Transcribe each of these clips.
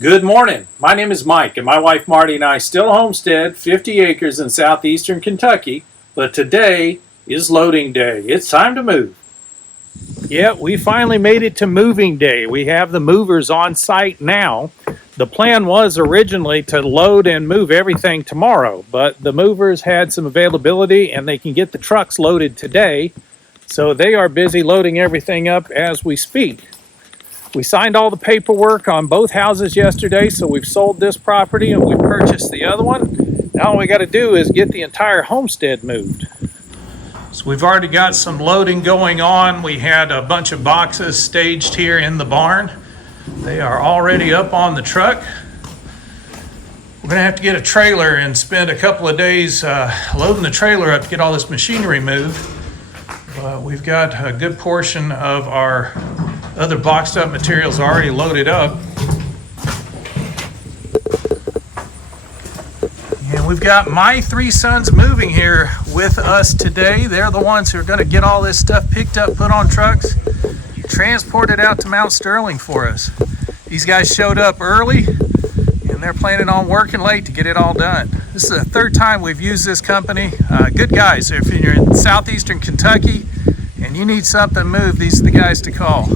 Good morning. My name is Mike, and my wife Marty and I still homestead 50 acres in southeastern Kentucky, but today is loading day. It's time to move. Yeah, we finally made it to moving day. We have the movers on site now. The plan was originally to load and move everything tomorrow, but the movers had some availability and they can get the trucks loaded today, so they are busy loading everything up as we speak. We signed all the paperwork on both houses yesterday, so we've sold this property and we purchased the other one. Now all we got to do is get the entire homestead moved. So we've already got some loading going on. We had a bunch of boxes staged here in the barn. They are already up on the truck. We're going to have to get a trailer and spend a couple of days loading the trailer up to get all this machinery moved. But we've got a good portion of our other boxed up materials already loaded up. And we've got my three sons moving here with us today. They're the ones who are going to get all this stuff picked up, put on trucks, transported out to Mount Sterling for us. These guys showed up early and they're planning on working late to get it all done. This is the third time we've used this company. Good guys. If you're in southeastern Kentucky and you need something moved, these are the guys to call.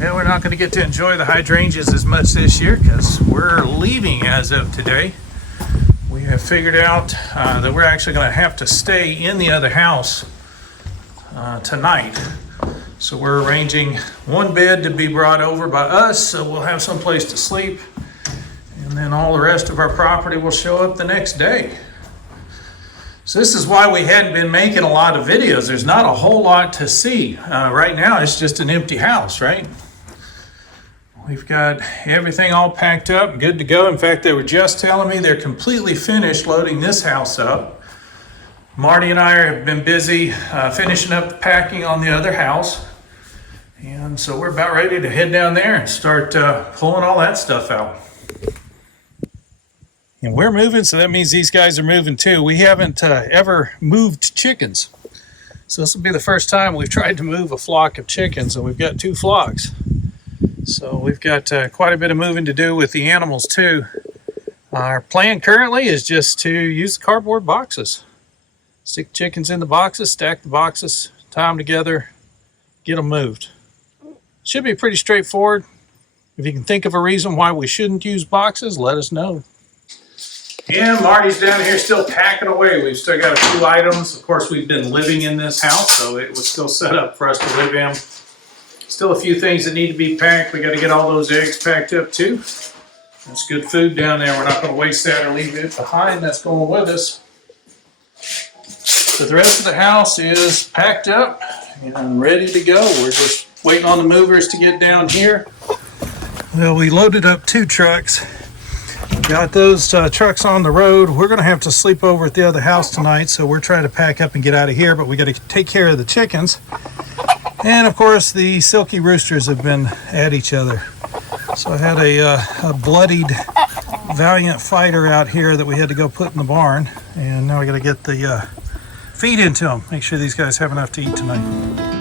Yeah, we're not going to get to enjoy the hydrangeas as much this year because we're leaving as of today. We have figured out that we're actually going to have to stay in the other house tonight. So we're arranging one bed to be brought over by us, so we'll have some place to sleep. And then all the rest of our property will show up the next day. So this is why we hadn't been making a lot of videos. There's not a whole lot to see. Right now it's just an empty house, right? We've got everything all packed up, good to go. In fact, they were just telling me they're completely finished loading this house up. Marty and I have been busy finishing up the packing on the other house. And so we're about ready to head down there and start pulling all that stuff out. And we're moving, so that means these guys are moving too. We haven't ever moved chickens. So this will be the first time we've tried to move a flock of chickens, and we've got 2 flocks. So we've got quite a bit of moving to do with the animals too. Our plan currently is just to use the cardboard boxes. Stick chickens in the boxes, stack the boxes, tie them together, get them moved. Should be pretty straightforward. If you can think of a reason why we shouldn't use boxes, let us know. And Marty's down here still packing away. We've still got a few items. Of course, we've been living in this house, so it was still set up for us to live in. Still a few things that need to be packed. We got to get all those eggs packed up too. That's good food down there. We're not going to waste that or leave it behind. That's going with us. So the rest of the house is packed up and ready to go. We're just waiting on the movers to get down here. Well, we loaded up 2 trucks. Got those trucks on the road. We're going to have to sleep over at the other house tonight, so we're trying to pack up and get out of here, but we got to take care of the chickens. And of course, the Silkie roosters have been at each other. So I had a bloodied, valiant fighter out here that we had to go put in the barn, and now we got to get the feed into them. Make sure these guys have enough to eat tonight.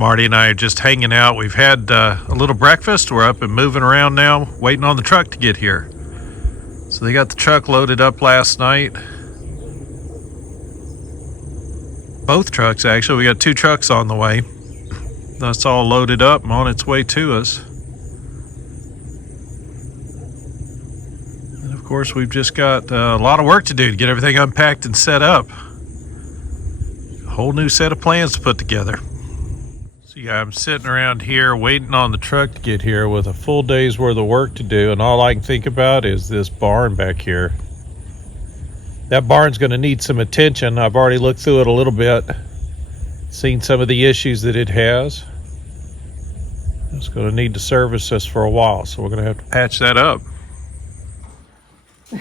Marty and I are just hanging out. We've had a little breakfast. We're up and moving around now, waiting on the truck to get here. So they got the truck loaded up last night. Both trucks, actually. We got 2 trucks on the way. That's all loaded up and on its way to us. And of course, we've just got a lot of work to do to get everything unpacked and set up. A whole new set of plans to put together. So yeah, I'm sitting around here waiting on the truck to get here with a full day's worth of work to do, and all I can think about is this barn back here. That barn's going to need some attention. I've already looked through it a little bit, seen some of the issues that it has. It's going to need to service us for a while, so we're going to have to patch that up. I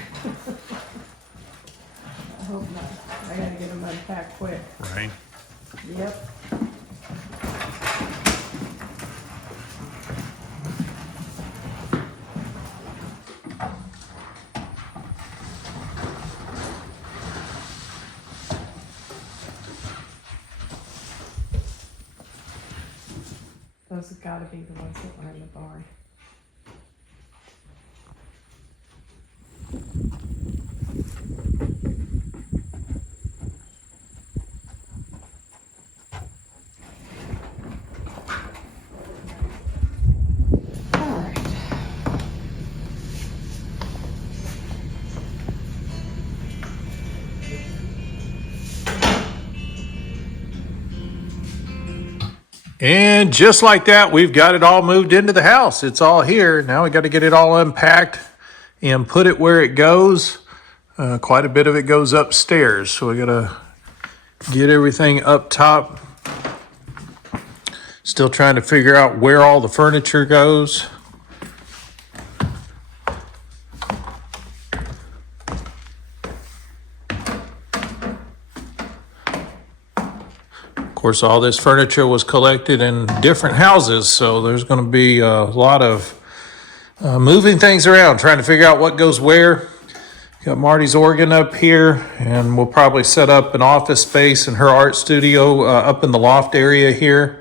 hope not. I gotta get them unpacked quick. Right. Yep. Those have gotta be the ones that were in the barn. And just like that, we've got it all moved into the house. It's all here. Now we got to get it all unpacked and put it where it goes. Quite a bit of it goes upstairs, so we got to get everything up top. Still trying to figure out where all the furniture goes. Of course, all this furniture was collected in different houses, so there's going to be a lot of moving things around, trying to figure out what goes where. Got Marty's organ up here, and we'll probably set up an office space in her art studio up in the loft area here.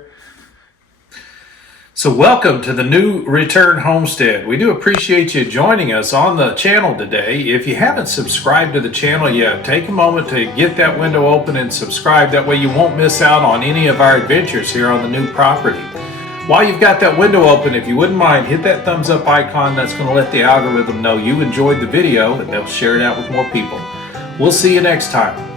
So welcome to the new Return Homestead. We do appreciate you joining us on the channel today. If you haven't subscribed to the channel yet, take a moment to get that window open and subscribe. That way you won't miss out on any of our adventures here on the new property. While you've got that window open, if you wouldn't mind, hit that thumbs up icon. That's going to let the algorithm know you enjoyed the video, and they'll share it out with more people. We'll see you next time.